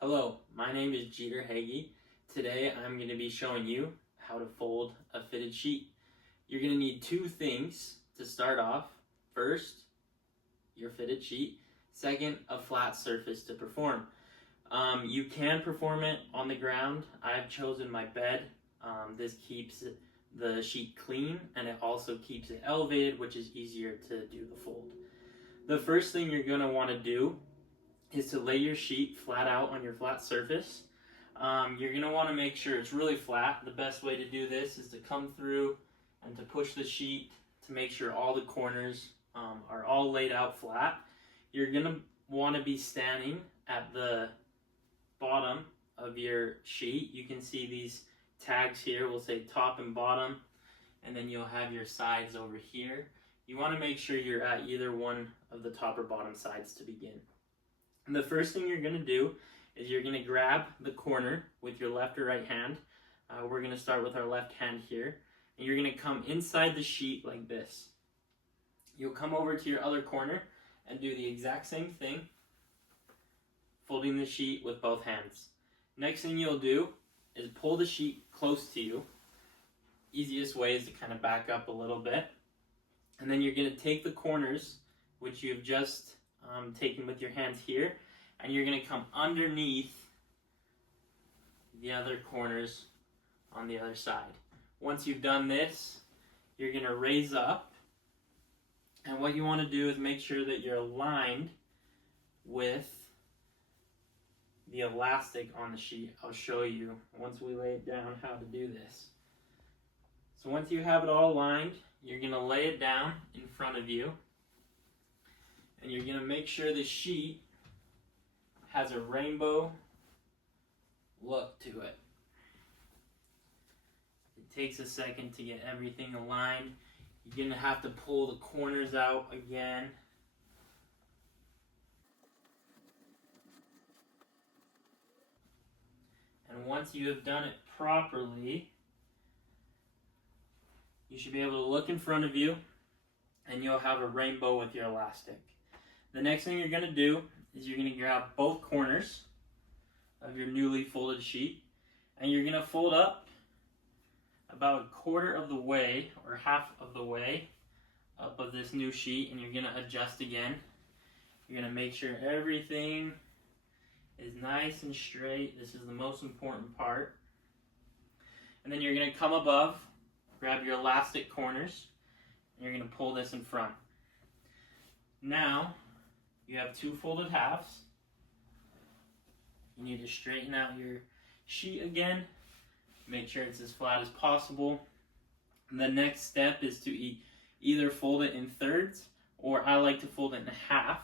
Hello, my name is Jeter Hagee. Today I'm going to be showing you how to fold a fitted sheet. You're going to need two things to start off. First, your fitted sheet. Second, a flat surface to perform. You can perform it on the ground. I've chosen my bed. This keeps the sheet clean and it also keeps it elevated, which is easier to do the fold. The first thing you're going to want to do is to lay your sheet flat out on your flat surface. You're going to want to make sure it's really flat. The best way to do this is to come through and to push the sheet to make sure all the corners are all laid out flat. You're going to want to be standing at the bottom of your sheet. You can see these tags here will say top and bottom, and then you'll have your sides over here. You want to make sure you're at either one of the top or bottom sides to begin. And the first thing you're going to do is you're going to grab the corner with your left or right hand. We're going to start with our left hand here. And you're going to come inside the sheet like this. You'll come over to your other corner and do the exact same thing, folding the sheet with both hands. Next thing you'll do is pull the sheet close to you. Easiest way is to kind of back up a little bit. And then you're going to take the corners, which you have just taken with your hands here, and you're going to come underneath the other corners on the other side. Once you've done this, you're going to raise up, and what you want to do is make sure that you're aligned with the elastic on the sheet. I'll show you once we lay it down how to do this. So once you have it all aligned, you're going to lay it down in front of you. And you're going to make sure the sheet has a rainbow look to it. It takes a second to get everything aligned. You're going to have to pull the corners out again. And once you have done it properly, you should be able to look in front of you and you'll have a rainbow with your elastic. The next thing you're going to do is you're going to grab both corners of your newly folded sheet and you're going to fold up about a quarter of the way or half of the way up of this new sheet, and you're going to adjust again. You're going to make sure everything is nice and straight. This is the most important part. And then you're going to come above, grab your elastic corners, and you're going to pull this in front. Now, you have two folded halves. You need to straighten out your sheet again. Make sure it's as flat as possible. And the next step is to either fold it in thirds, or I like to fold it in half.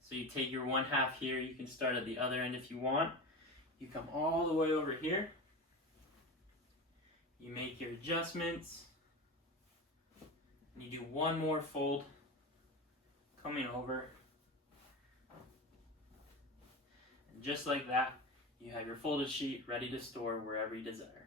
So you take your one half here. You can start at the other end if you want. You come all the way over here. You make your adjustments. And you do one more fold coming over. Just like that, you have your folded sheet ready to store wherever you desire.